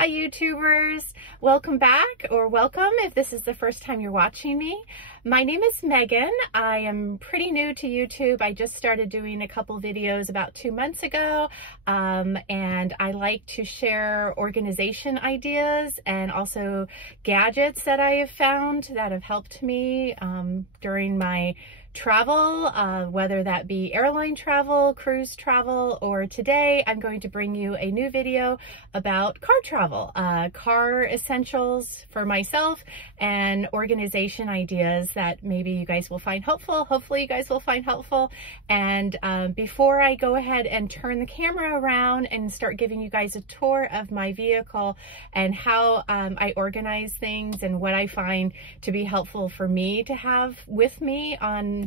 Hi YouTubers, welcome back, or welcome if this is the first time you're watching me. My name is Megan. I am pretty new to YouTube. I just started doing a couple videos about 2 months ago, and I like to share organization ideas and also gadgets that I have found that have helped me during my travel, whether that be airline travel, cruise travel, or today I'm going to bring you a new video about car travel, car essentials for myself and organization ideas that maybe you guys will find helpful. Hopefully you guys will find helpful. And before I go ahead and turn the camera around and start giving you guys a tour of my vehicle and how I organize things and what I find to be helpful for me to have with me on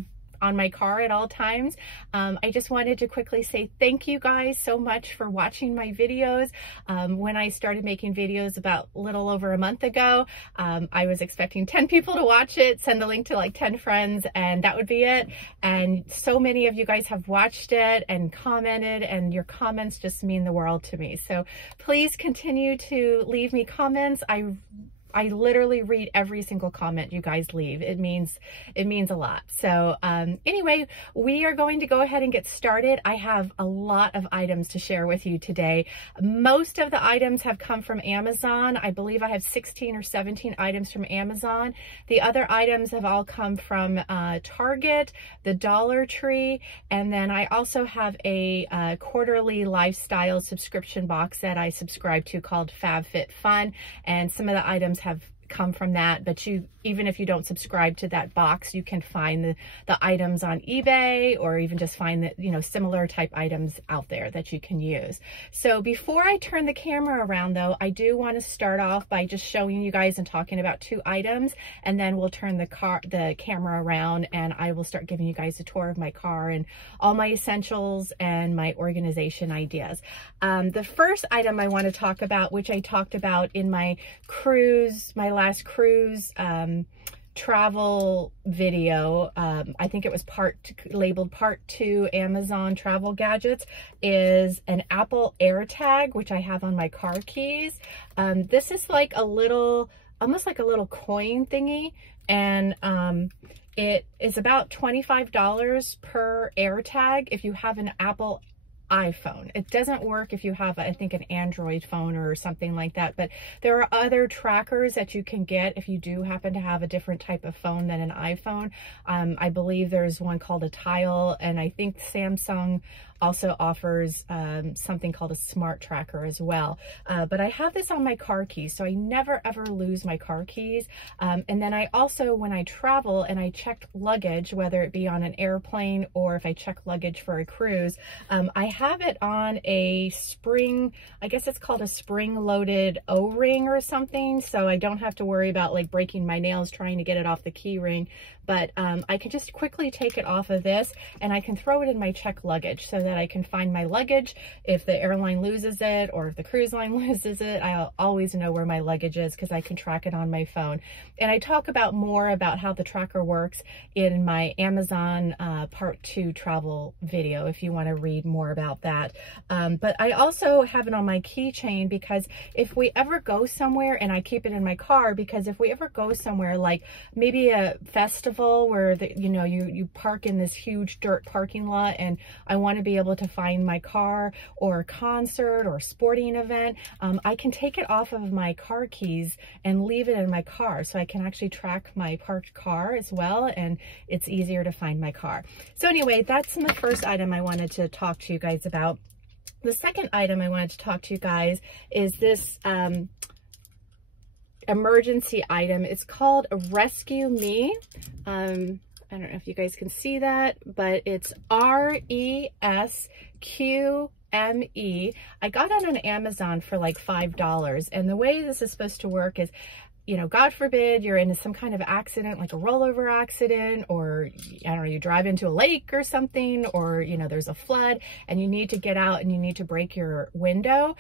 my car at all times. I just wanted to quickly say thank you guys so much for watching my videos. When I started making videos about a little over a month ago, I was expecting 10 people to watch it, send the link to like 10 friends, and that would be it. And so many of you guys have watched it and commented, and your comments just mean the world to me. So please continue to leave me comments. I literally read every single comment you guys leave. It means a lot. So anyway, we are going to go ahead and get started. I have a lot of items to share with you today. Most of the items have come from Amazon. I believe I have 16 or 17 items from Amazon. The other items have all come from Target, the Dollar Tree, and then I also have a quarterly lifestyle subscription box that I subscribe to called FabFitFun, and some of the items have come from that, but even if you don't subscribe to that box, you can find the items on eBay, or even just find that, you know, similar type items out there that you can use. So before I turn the camera around though, I do want to start off by just showing you guys and talking about 2 items, and then we'll turn the camera around and I will start giving you guys a tour of my car and all my essentials and my organization ideas. The first item I want to talk about, which I talked about in my last cruise travel video, I think it was labeled part 2 Amazon travel gadgets, is an Apple AirTag, which I have on my car keys. This is like almost like a little coin thingy, and it is about $25 per AirTag if you have an Apple iPhone. It doesn't work if you have, I think, an Android phone or something like that, but there are other trackers that you can get if you do happen to have a different type of phone than an iPhone. I believe there's one called a Tile, and I think Samsung also offers something called a smart tracker as well. But I have this on my car keys, so I never ever lose my car keys. And then I also, when I travel and I check luggage, whether it be on an airplane or if I check luggage for a cruise, I have it on a spring, I guess it's called a spring-loaded O-ring or something, so I don't have to worry about like breaking my nails trying to get it off the key ring. But I can just quickly take it off of this, and I can throw it in my check luggage so that I can find my luggage if the airline loses it or if the cruise line loses it. I'll always know where my luggage is because I can track it on my phone. And I talk more about how the tracker works in my Amazon part 2 travel video if you want to read more about that. But I also have it on my keychain because if we ever go somewhere, and I keep it in my car because if we ever go somewhere like maybe a festival where you park in this huge dirt parking lot, and I want to be able to find my car, or a concert or a sporting event, I can take it off of my car keys and leave it in my car, so I can actually track my parked car as well, and it's easier to find my car. So anyway, that's the first item I wanted to talk to you guys about. The second item I wanted to talk to you guys is this emergency item. It's called a Resqme. I don't know if you guys can see that, but it's Resqme. I got it on Amazon for like $5, and the way this is supposed to work is you know, God forbid you're in some kind of accident, like a rollover accident, or I don't know, you drive into a lake or something, or, you know, there's a flood and you need to get out and you need to break your window.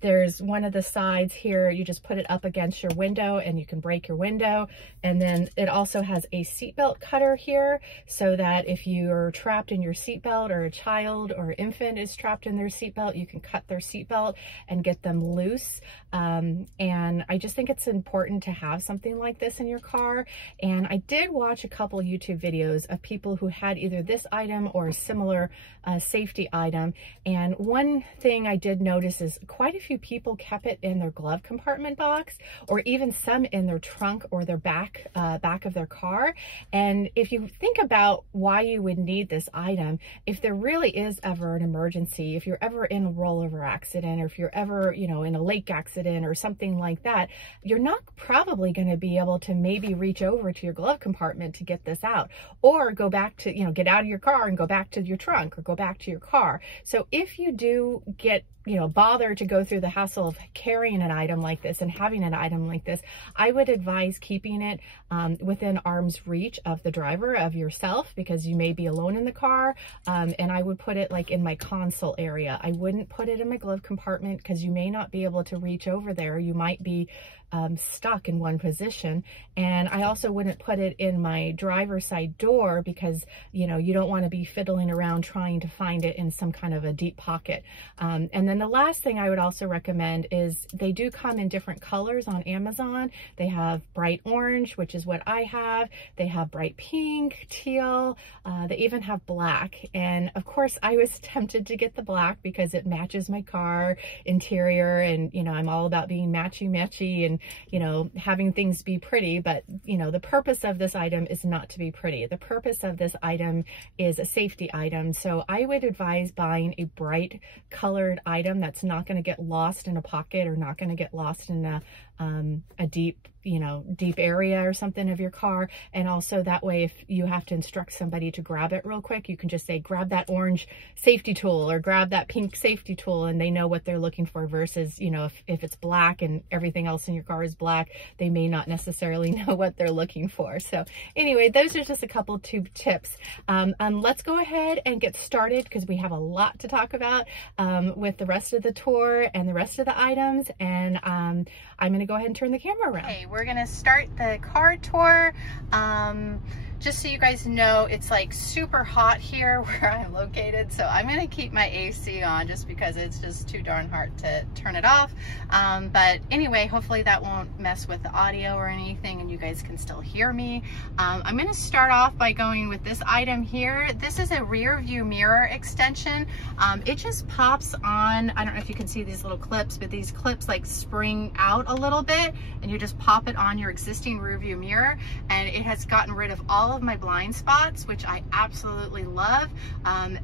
There's one of the sides here, you just put it up against your window and you can break your window. And then it also has a seatbelt cutter here, so that if you're trapped in your seatbelt, or a child or infant is trapped in their seatbelt, you can cut their seatbelt and get them loose. And I just think it's important to have something like this in your car. And I did watch a couple YouTube videos of people who had either this item or a similar safety item. And one thing I did notice is quite a few people kept it in their glove compartment box, or even some in their trunk or their back of their car. And if you think about why you would need this item, if there really is ever an emergency, if you're ever in a rollover accident, or if you're ever, you know, in a lake accident or something like that, you're not probably going to be able to maybe reach over to your glove compartment to get this out, or go back to, you know, get out of your car and go back to your trunk, or go back to your car. So if you do get, you know, bother to go through the hassle of carrying an item like this and having an item like this, I would advise keeping it within arm's reach of the driver, of yourself, because you may be alone in the car. And I would put it like in my console area. I wouldn't put it in my glove compartment, because you may not be able to reach over there. You might be stuck in one position. And I also wouldn't put it in my driver's side door, because, you know, you don't want to be fiddling around trying to find it in some kind of a deep pocket. And then the last thing I would also recommend is they do come in different colors on Amazon. They have bright orange, which is what I have. They have bright pink, teal. They even have black. And of course I was tempted to get the black because it matches my car interior, and, you know, I'm all about being matchy and, you know, having things be pretty. But, you know, the purpose of this item is not to be pretty. The purpose of this item is a safety item. So I would advise buying a bright colored item that's not going to get lost in a pocket, or not going to get lost in a deep, you know, deep area or something of your car. And also that way, if you have to instruct somebody to grab it real quick, you can just say, grab that orange safety tool, or grab that pink safety tool, and they know what they're looking for. Versus, you know, if it's black and everything else in your car is black, they may not necessarily know what they're looking for. So anyway, those are just a couple tube tips. Let's go ahead and get started, because we have a lot to talk about with the rest of the tour and the rest of the items. And I'm going to go ahead and turn the camera around. Okay, we're going to start the car tour. Just so you guys know, it's like super hot here where I'm located, so I'm going to keep my AC on just because it's just too darn hard to turn it off. But anyway, hopefully that won't mess with the audio or anything, and you guys can still hear me. I'm going to start off by going with this item here. This is a rear view mirror extension. It just pops on. I don't know if you can see these little clips, but these clips like spring out a little bit, and you just pop it on your existing rear view mirror, and it has gotten rid of all of my blind spots, which I absolutely love.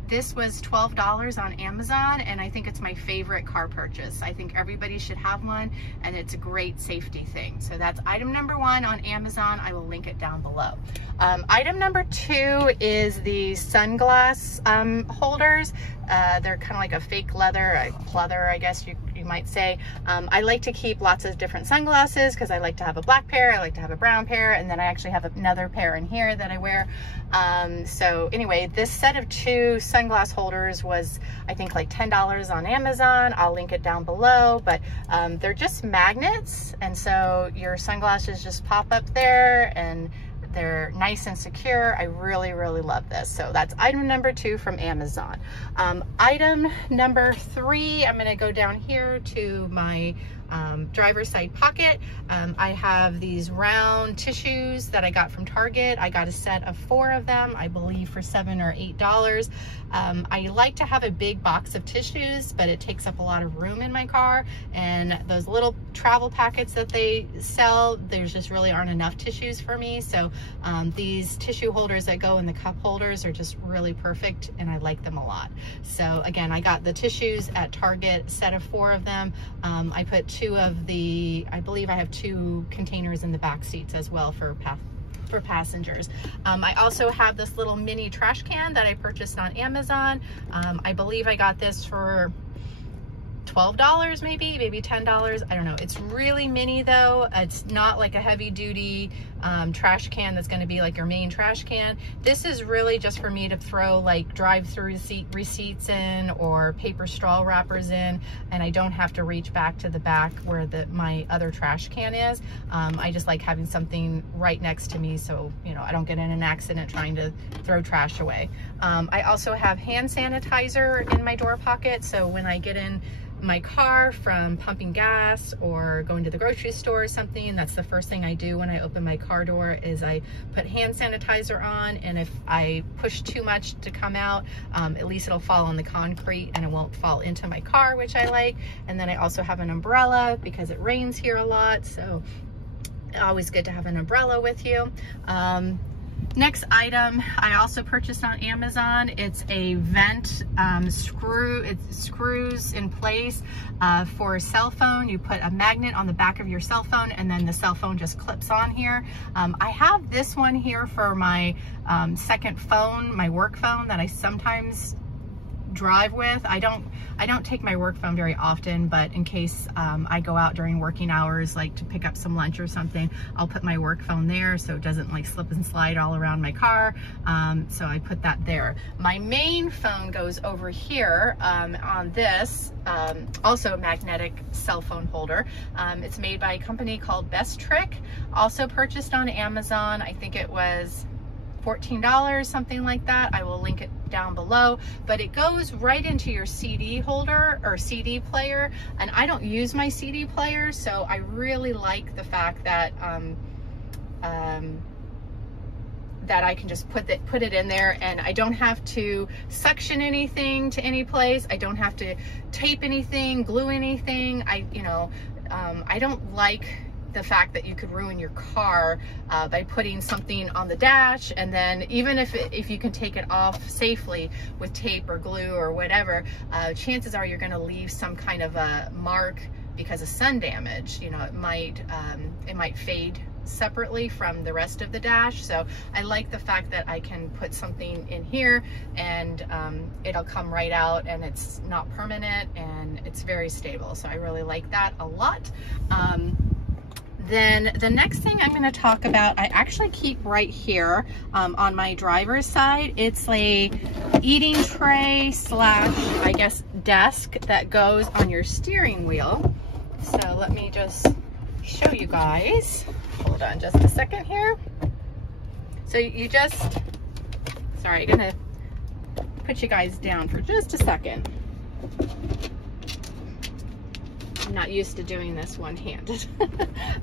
This was $12 on Amazon, and I think it's my favorite car purchase. I think everybody should have one, and it's a great safety thing. So that's item number one on Amazon. I will link it down below. Item number two is the sunglass holders. They're kind of like a fake leather, pleather, I guess you might say. I like to keep lots of different sunglasses because I like to have a black pair, I like to have a brown pair, and then I actually have another pair in here that I wear. So anyway, this set of two sunglass holders was, I think, like $10 on Amazon. I'll link it down below, but they're just magnets, and so your sunglasses just pop up there, and they're nice and secure. I really, really love this. So that's item number two from Amazon. Item number three, I'm gonna go down here to my driver's side pocket. I have these round tissues that I got from Target. I got a set of 4 of them, I believe for $7 or $8. I like to have a big box of tissues, but it takes up a lot of room in my car, and those little travel packets that they sell, there's just really aren't enough tissues for me. So these tissue holders that go in the cup holders are just really perfect, and I like them a lot. So again, I got the tissues at Target, a set of 4 of them. I put 2 of the, I believe I have 2 containers in the back seats as well for passengers. I also have this little mini trash can that I purchased on Amazon. I believe I got this for $12 maybe $10. I don't know. It's really mini though. It's not like a heavy duty trash can that's going to be like your main trash can. This is really just for me to throw like drive-through receipts in or paper straw wrappers in, and I don't have to reach back to the back where my other trash can is. I just like having something right next to me so, you know, I don't get in an accident trying to throw trash away. I also have hand sanitizer in my door pocket, so when I get in my car from pumping gas or going to the grocery store or something, that's the first thing I do when I open my car door is I put hand sanitizer on, and if I push too much to come out, at least it'll fall on the concrete and it won't fall into my car, which I like. And then I also have an umbrella because it rains here a lot, so always good to have an umbrella with you. Next item I also purchased on Amazon. It's a vent screw. It screws in place for a cell phone. You put a magnet on the back of your cell phone and then the cell phone just clips on here. I have this one here for my second phone, my work phone that I sometimes drive with. I don't take my work phone very often, but in case I go out during working hours, like to pick up some lunch or something, I'll put my work phone there so it doesn't like slip and slide all around my car. So I put that there. My main phone goes over here on this, also a magnetic cell phone holder. It's made by a company called Best Trick, also purchased on Amazon. I think it was $14, something like that. I will link it down below, but it goes right into your CD holder or CD player, and I don't use my CD player, so I really like the fact that that I can just put it in there, and I don't have to suction anything to any place. I don't have to tape anything, glue anything. I don't like the fact that you could ruin your car by putting something on the dash, and then even if you can take it off safely with tape or glue or whatever, chances are you're going to leave some kind of a mark because of sun damage. You know, it might fade separately from the rest of the dash. So I like the fact that I can put something in here and it'll come right out, and it's not permanent and it's very stable. So I really like that a lot. Then the next thing I'm going to talk about, I actually keep right here on my driver's side. It's a eating tray slash, I guess, desk that goes on your steering wheel. So let me just show you guys. Hold on just a second here. So you just, sorry, I'm going to put you guys down for just a second. I'm not used to doing this one-handed.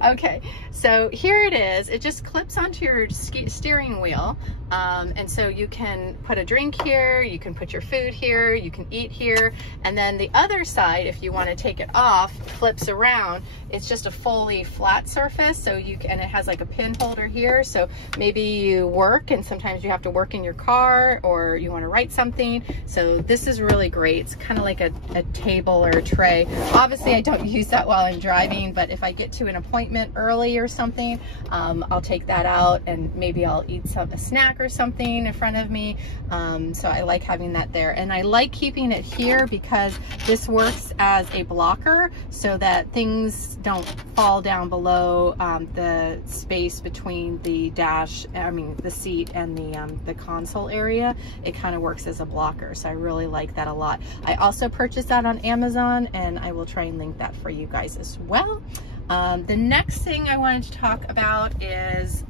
Okay, so here it is. It just clips onto your steering wheel, and so you can put a drink here, you can put your food here, you can eat here, and then the other side, if you want to take it off, flips around. It's just a fully flat surface, so you can, and it has like a pin holder here, so maybe you work and sometimes you have to work in your car, or you want to write something. So this is really great. It's kind of like a table or a tray. Obviously I don't use that while I'm driving, but if I get to an appointment early or something, I'll take that out and maybe I'll eat a snack or something in front of me. So I like having that there, and I like keeping it here because this works as a blocker so that things don't fall down below the space between the the seat and the console area. It kind of works as a blocker, so I really like that a lot. I also purchased that on Amazon, and I will try and link that for you guys as well. The next thing I wanted to talk about is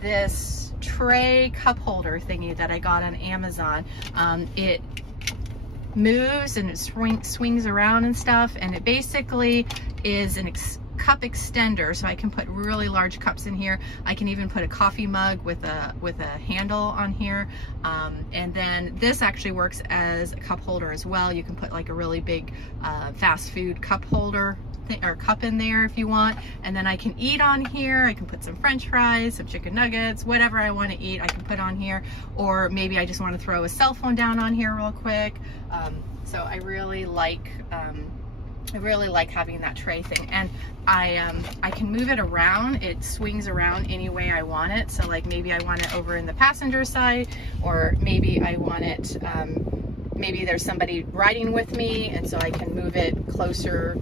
this tray cup holder thingy that I got on Amazon. It moves and it swings around and stuff, and it basically is an cup extender, so I can put really large cups in here. I can even put a coffee mug with a handle on here, and then this actually works as a cup holder as well. You can put like a really big fast food cup holder or cup in there if you want, and then I can eat on here. I can put some french fries, some chicken nuggets, whatever I want to eat I can put on here, or maybe I just want to throw a cell phone down on here real quick. So I really like having that tray thing, and I can move it around. It swings around any way I want it. So like maybe I want it over in the passenger side, or maybe I want it maybe there's somebody riding with me, and so I can move it closer,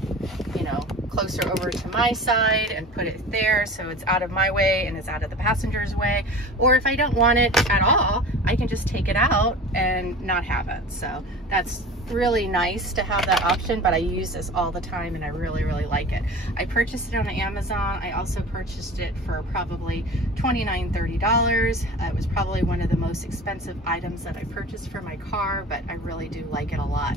you know, closer over to my side and put it there so it's out of my way and it's out of the passenger's way. Or if I don't want it at all, I can just take it out and not have it. So that's really nice to have that option, but I use this all the time and I really like it. I purchased it on Amazon. I also purchased it for probably $29, $30. It was probably one of the most expensive items that I purchased for my car, but I really do like it a lot.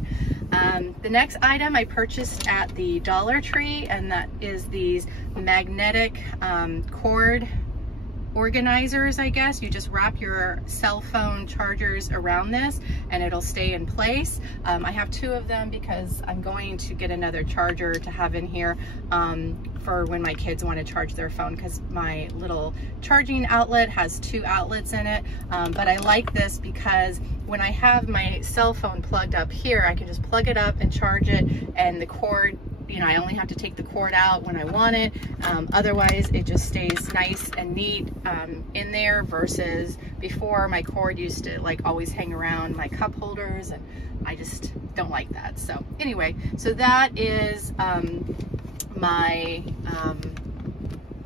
The next item I purchased at the Dollar Tree, and that is these magnetic cord organizers, I guess. You just wrap your cell phone chargers around this and it'll stay in place. I have 2 of them because I'm going to get another charger to have in here for when my kids want to charge their phone, because my little charging outlet has 2 outlets in it. But I like this because when I have my cell phone plugged up here, I can just plug it up and charge it, and the cord, you know, I only have to take the cord out when I want it. Otherwise, it just stays nice and neat in there, versus before my cord used to like always hang around my cup holders, and I just don't like that. So anyway, so that is my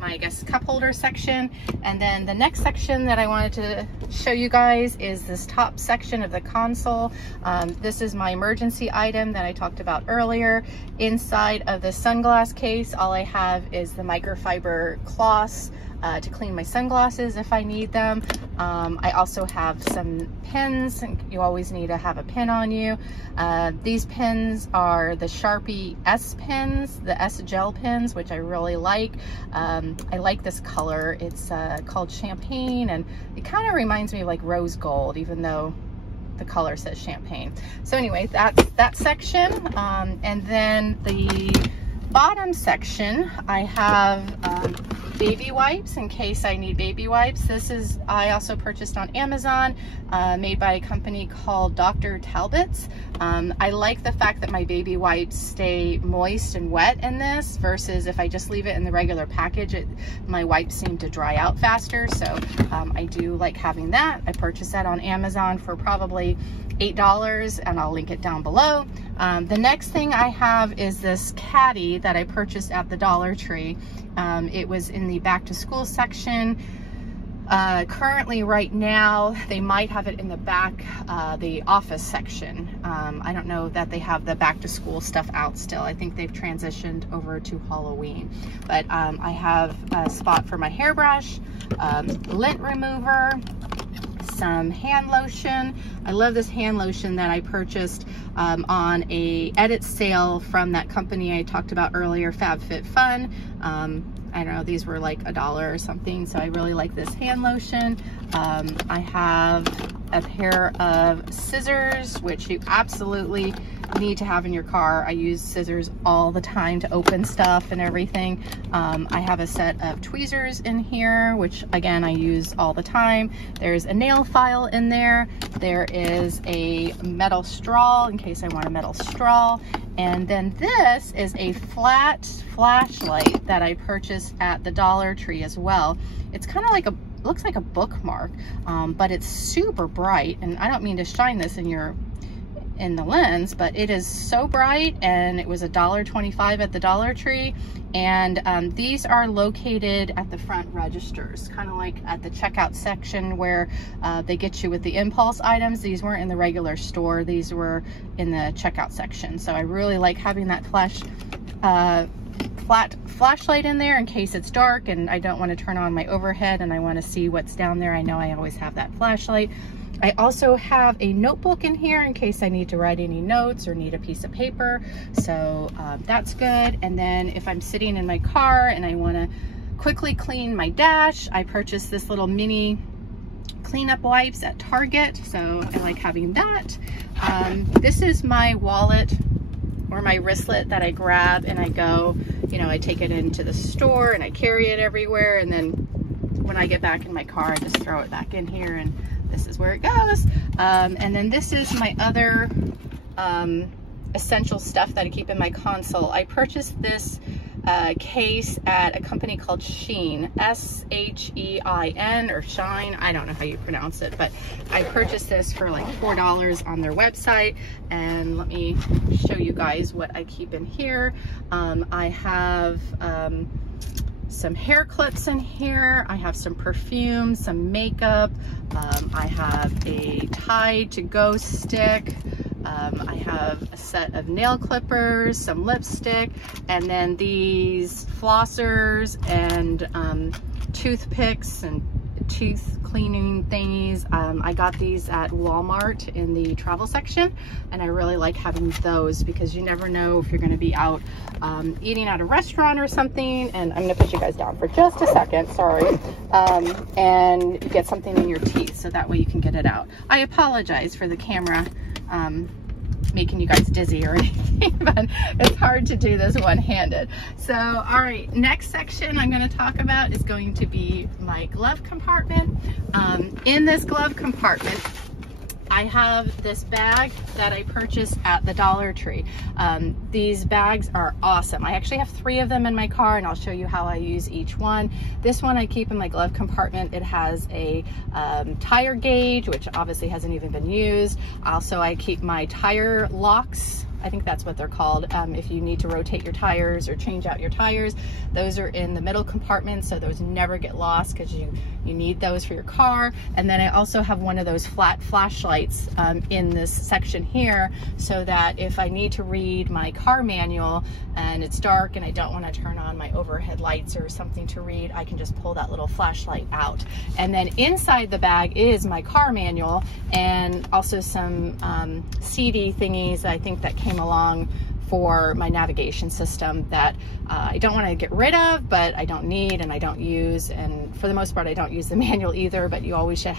I guess cup holder section. And then the next section that I wanted to show you guys is this top section of the console. This is my emergency item that I talked about earlier. Inside of the sunglass case, all I have is the microfiber cloths to clean my sunglasses if I need them. I also have some pens, and you always need to have a pen on you. These pens are the Sharpie S pens, the S gel pens, which I really like. I like this color. It's called champagne, and it kind of reminds me of like rose gold, even though the color says champagne. So anyway, that's that section. And then the bottom section, I have baby wipes in case I need baby wipes. This is, I also purchased on Amazon, made by a company called Dr. Talbot's. I like the fact that my baby wipes stay moist and wet in this, versus if I just leave it in the regular package, my wipes seem to dry out faster. So I do like having that. I purchased that on Amazon for probably $8, and I'll link it down below. The next thing I have is this caddy that I purchased at the Dollar Tree. It was in the back to school section. Currently right now, they might have it in the back, the office section. I don't know that they have the back to school stuff out still. I think they've transitioned over to Halloween. But I have a spot for my hairbrush, lint remover, some hand lotion. I love this hand lotion that I purchased on a edit sale from that company I talked about earlier, FabFitFun. I don't know, these were like $1 or something, so I really like this hand lotion. I have a pair of scissors, which you absolutely need to have in your car. I use scissors all the time to open stuff and everything. I have a set of tweezers in here, which again I use all the time. There's a nail file in there. There is a metal straw in case I want a metal straw. And then this is a flat flashlight that I purchased at the Dollar Tree as well. It's kind of like a, looks like a bookmark, but it's super bright. And I don't mean to shine this in the lens, but it is so bright, and it was $1.25 at the Dollar Tree. And these are located at the front registers, kind of like at the checkout section where they get you with the impulse items. These weren't in the regular store, these were in the checkout section. So I really like having that flat flashlight in there in case it's dark and I don't want to turn on my overhead and I want to see what's down there. I know I always have that flashlight. I also have a notebook in here in case I need to write any notes or need a piece of paper. So that's good. And then if I'm sitting in my car and I want to quickly clean my dash, I purchased this little mini cleanup wipes at Target. So I like having that. This is my wallet or my wristlet that I grab and I go, you know, I take it into the store and I carry it everywhere. And then when I get back in my car, I just throw it back in here and this is where it goes. And then this is my other essential stuff that I keep in my console. I purchased this case at a company called Shein, S-H-E-I-N, or Shine, I don't know how you pronounce it, but I purchased this for like $4 on their website. And let me show you guys what I keep in here. I have some hair clips in here. I have some perfume, some makeup. I have a Tide to go stick. I have a set of nail clippers, some lipstick, and then these flossers and toothpicks and tooth cleaning thingies. I got these at Walmart in the travel section, and I really like having those because you never know if you're going to be out eating at a restaurant or something. And I'm going to put you guys down for just a second, sorry, and you get something in your teeth, so that way you can get it out. I apologize for the camera making you guys dizzy or anything, but it's hard to do this one-handed. So, all right, next section I'm going to talk about is going to be my glove compartment. In this glove compartment, I have this bag that I purchased at the Dollar Tree. These bags are awesome. I actually have 3 of them in my car, and I'll show you how I use each one. This one I keep in my glove compartment. It has a tire gauge, which obviously hasn't even been used. Also, I keep my tire locks. I think that's what they're called. If you need to rotate your tires or change out your tires, those are in the middle compartment, so those never get lost because you need those for your car. And then I also have one of those flat flashlights in this section here, so that if I need to read my car manual and it's dark and I don't want to turn on my overhead lights or something to read, I can just pull that little flashlight out. And then inside the bag is my car manual and also some CD thingies I think that came along for my navigation system that I don't want to get rid of, but I don't need and I don't use. And for the most part, I don't use the manual either, but you always should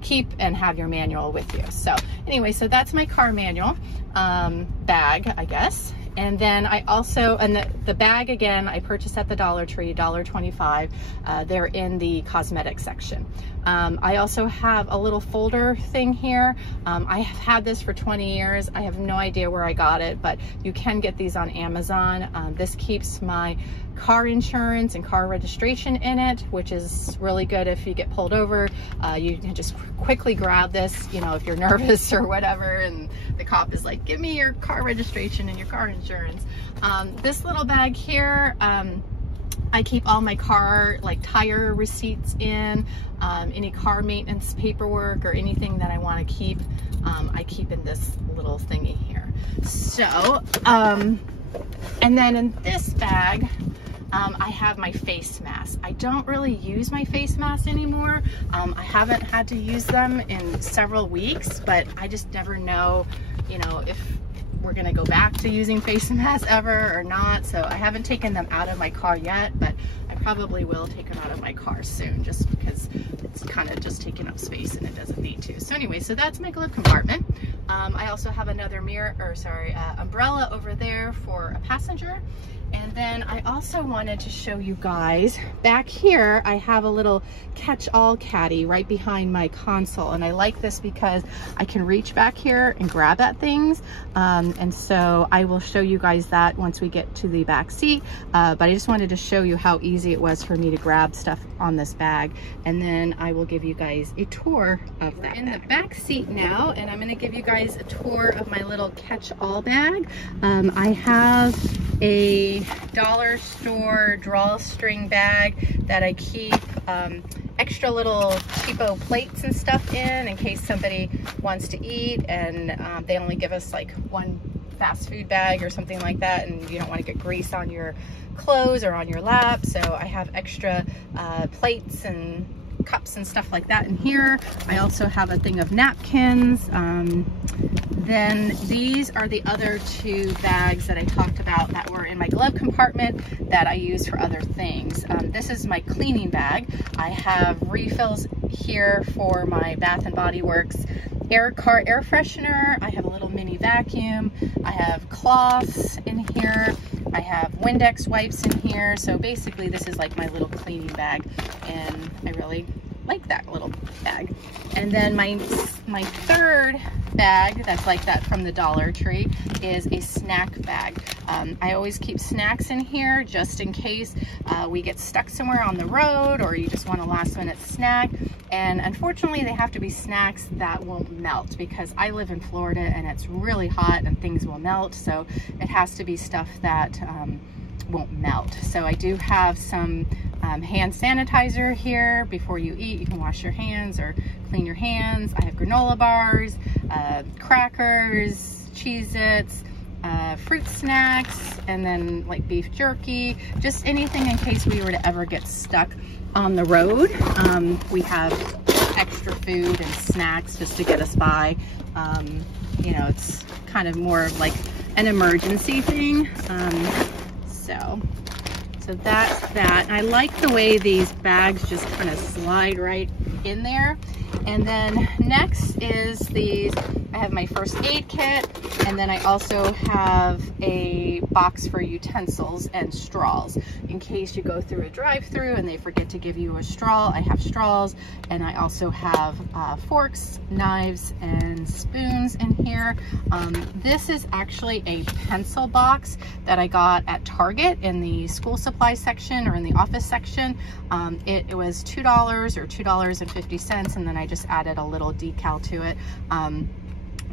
keep and have your manual with you. So anyway, so that's my car manual bag, I guess. And then I also, and the bag again, I purchased at the Dollar Tree, $1.25. They're in the cosmetic section. I also have a little folder thing here. I have had this for 20 years. I have no idea where I got it, but you can get these on Amazon. This keeps my car insurance and car registration in it, which is really good if you get pulled over. You can just quickly grab this, you know, if you're nervous or whatever, and the cop is like, give me your car registration and your car insurance. This little bag here, I keep all my car, like tire receipts in, any car maintenance paperwork or anything that I want to keep, I keep in this little thingy here. So, and then in this bag, I have my face mask. I don't really use my face mask anymore. I haven't had to use them in several weeks, but I just never know, you know, if we're gonna go back to using face masks ever or not. So I haven't taken them out of my car yet, but I probably will take them out of my car soon, just because it's kind of just taking up space and it doesn't need to. So anyway, so that's my glove compartment. I also have another umbrella over there for a passenger. And then I also wanted to show you guys back here, I have a little catch-all caddy right behind my console. And I like this because I can reach back here and grab at things. And so I will show you guys that once we get to the back seat. But I just wanted to show you how easy it was for me to grab stuff on this bag. And then I will give you guys a tour of that. We're in the back seat now, and I'm gonna give you guys a tour of my little catch-all bag. I have a dollar store drawstring bag that I keep extra little cheapo plates and stuff in case somebody wants to eat, and they only give us like one fast food bag or something like that, and you don't want to get grease on your clothes or on your lap. So I have extra plates and cups and stuff like that in here. I also have a thing of napkins. Then these are the other 2 bags that I talked about that were in my glove compartment that I use for other things. This is my cleaning bag. I have refills here for my Bath and Body Works car air freshener. I have a little mini vacuum. I have cloths in here. I have Windex wipes in here. So basically this is like my little cleaning bag, and I really like that little bag. And then my third bag that's like that from the Dollar Tree is a snack bag. I always keep snacks in here just in case we get stuck somewhere on the road or you just want a last minute snack. And unfortunately they have to be snacks that won't melt because I live in Florida and it's really hot and things will melt. So it has to be stuff that won't melt. So I do have some hand sanitizer here. Before you eat, you can wash your hands or clean your hands. I have granola bars, crackers, Cheez-Its, fruit snacks, and then like beef jerky, just anything in case we were to ever get stuck on the road. We have extra food and snacks just to get us by. You know, it's kind of more of like an emergency thing. So that's that. I like the way these bags just kind of slide right in there. And then next is these, I have my first aid kit, and then I also have a box for utensils and straws. In case you go through a drive-through and they forget to give you a straw, I have straws, and I also have forks, knives, and spoons in here. This is actually a pencil box that I got at Target in the school supply section or in the office section. It was $2 or $2.50, and then I just added a little decal to it.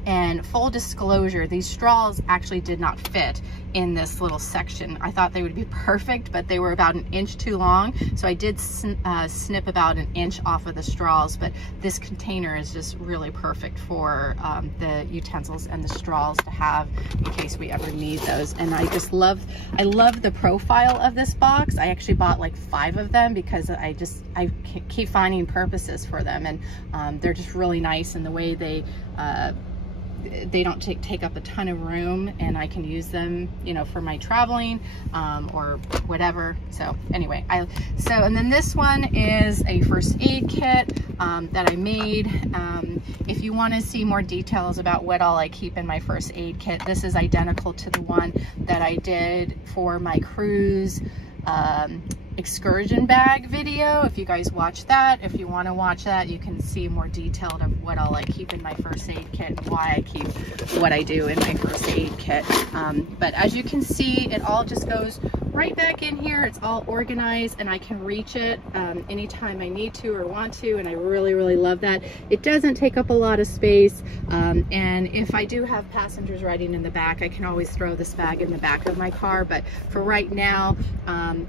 And full disclosure, these straws actually did not fit in this little section. I thought they would be perfect, but they were about an inch too long. So I did snip about an inch off of the straws, but this container is just really perfect for the utensils and the straws to have in case we ever need those. And I just love, I love the profile of this box. I actually bought like 5 of them because I keep finding purposes for them. And they're just really nice in the way they don't take up a ton of room, and I can use them, you know, for my traveling or whatever. So anyway, and then this one is a first aid kit that I made. If you want to see more details about what all I keep in my first aid kit, this is identical to the one that I did for my cruise excursion bag video. If you guys watch that, if you want to watch that, you can see more detailed of what all I keep in my first aid kit and why I keep what I do in my first aid kit. But as you can see, it all just goes right back in here. It's all organized and I can reach it anytime I need to or want to, and I really, really love that. It doesn't take up a lot of space, and if I do have passengers riding in the back, I can always throw this bag in the back of my car. But for right now,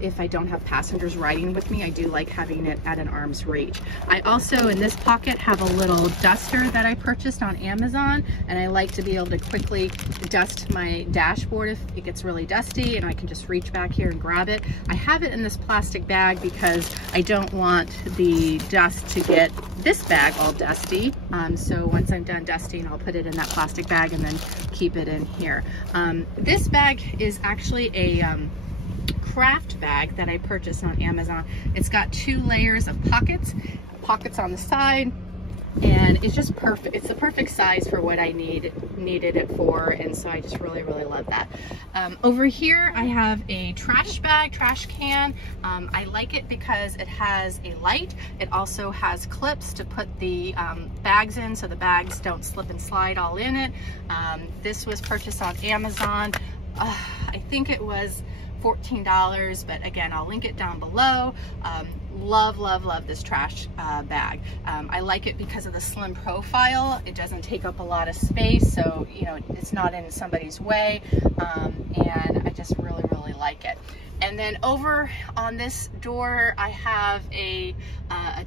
if I don't have passengers riding with me, I do like having it at an arm's reach. I also, in this pocket, have a little duster that I purchased on Amazon, and I like to be able to quickly dust my dashboard if it gets really dusty, and I can just reach back here and grab it. I have it in this plastic bag because I don't want the dust to get this bag all dusty. So once I'm done dusting, I'll put it in that plastic bag and then keep it in here. This bag is actually a craft bag that I purchased on Amazon. It's got 2 layers of pockets on the side, and it's just perfect. It's the perfect size for what I needed it for, and so I just really, really love that. Over here I have a trash can. I like it because it has a light. It also has clips to put the bags in so the bags don't slip and slide all in it. This was purchased on Amazon. I think it was $14, but again, I'll link it down below. Love, love, love this trash bag. I like it because of the slim profile. It doesn't take up a lot of space, so you know, it's not in somebody's way, and I just really, really like it. And then over on this door, I have a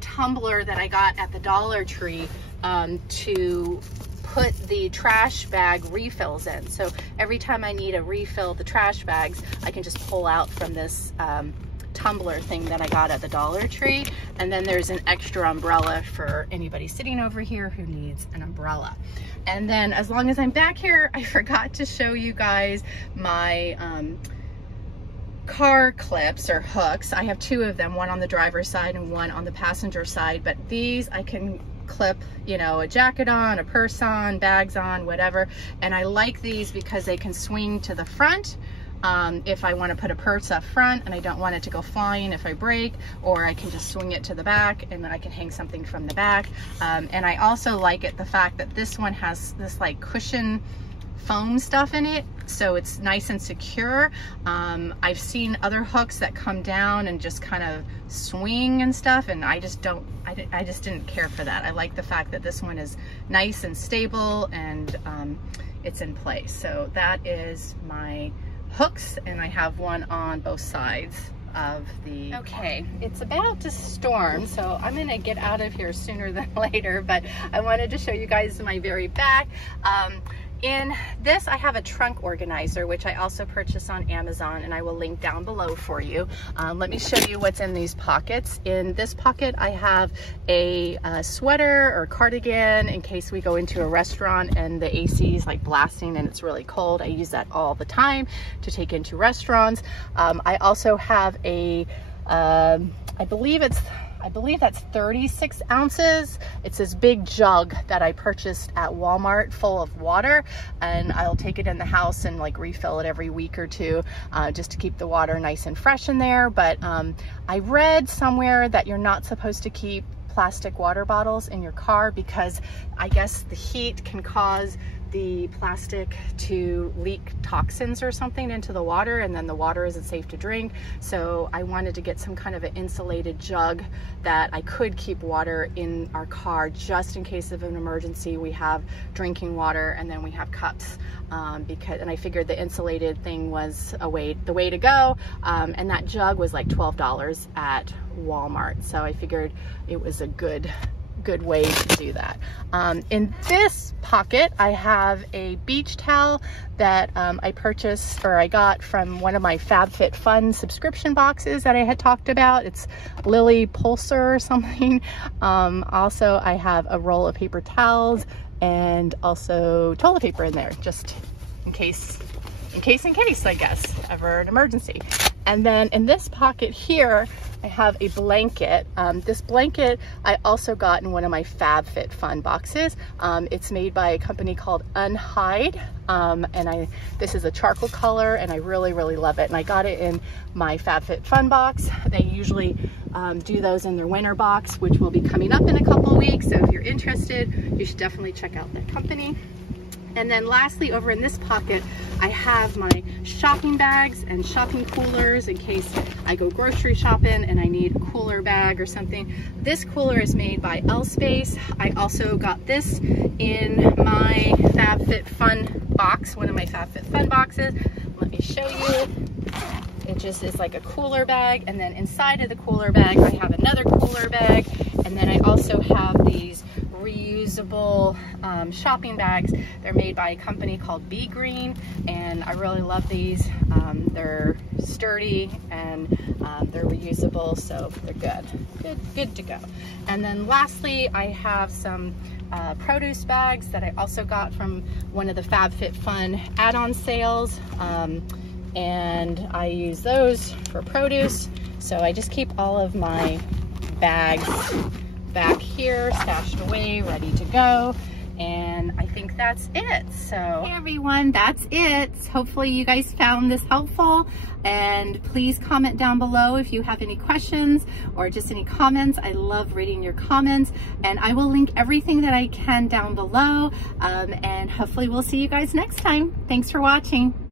tumbler that I got at the Dollar Tree to put the trash bag refills in. So every time I need a refill the trash bags, I can just pull out from this tumbler thing that I got at the Dollar Tree. And then there's an extra umbrella for anybody sitting over here who needs an umbrella. And then as long as I'm back here, I forgot to show you guys my car clips or hooks. I have 2 of them, one on the driver's side and one on the passenger side, but these I can clip, you know, a jacket on, a purse on, bags on, whatever. And I like these because they can swing to the front if I want to put a purse up front and I don't want it to go flying if I break, or I can just swing it to the back and then I can hang something from the back. And I also like it, the fact that this one has this like cushion foam stuff in it, so it's nice and secure. I've seen other hooks that come down and just kind of swing and stuff, and I just didn't care for that. I like the fact that this one is nice and stable, and it's in place. So that is my hooks, and I have one on both sides of the... Okay, it's about to storm, so I'm gonna get out of here sooner than later, but I wanted to show you guys my very back. In this, I have a trunk organizer, which I also purchased on Amazon, and I will link down below for you. Let me show you what's in these pockets. In this pocket, I have a sweater or cardigan in case we go into a restaurant and the AC is like blasting and it's really cold. I use that all the time to take into restaurants. I also have a, I believe that's 36 ounces. It's this big jug that I purchased at Walmart full of water, and I'll take it in the house and like refill it every week or two just to keep the water nice and fresh in there. But I read somewhere that you're not supposed to keep plastic water bottles in your car because I guess the heat can cause the plastic to leak toxins or something into the water, and then the water isn't safe to drink. So I wanted to get some kind of an insulated jug that I could keep water in our car just in case of an emergency. We have drinking water and then we have cups, and I figured the insulated thing was the way to go. And that jug was like $12 at Walmart. So I figured it was a good way to do that. In this pocket, I have a beach towel that I purchased, or I got from one of my FabFitFun subscription boxes that I had talked about. It's Lily Pulsar or something. Also, I have a roll of paper towels and also toilet paper in there, just in case, I guess, ever an emergency. And then in this pocket here, I have a blanket. This blanket I also got in one of my FabFitFun boxes. It's made by a company called Unhide, and this is a charcoal color, and I really love it. And I got it in my FabFitFun box. They usually do those in their winter box, which will be coming up in a couple of weeks. So if you're interested, you should definitely check out that company. And then lastly, over in this pocket, I have my shopping bags and shopping coolers in case I go grocery shopping and I need a cooler bag or something. This cooler is made by L-Space. I also got this in my FabFitFun box, one of my FabFitFun boxes. Let me show you. It just is like a cooler bag, and then inside of the cooler bag, I have another cooler bag, and then I also have these reusable shopping bags. They're made by a company called BeeGreen, and I really love these. They're sturdy and they're reusable, so they're good to go. And then lastly, I have some produce bags that I also got from one of the FabFitFun add-on sales, and I use those for produce. So I just keep all of my bags back here, stashed away, ready to go. And I think that's it. So hey everyone, that's it. Hopefully you guys found this helpful, and please comment down below if you have any questions or just any comments. I love reading your comments, and I will link everything that I can down below, and hopefully we'll see you guys next time. Thanks for watching.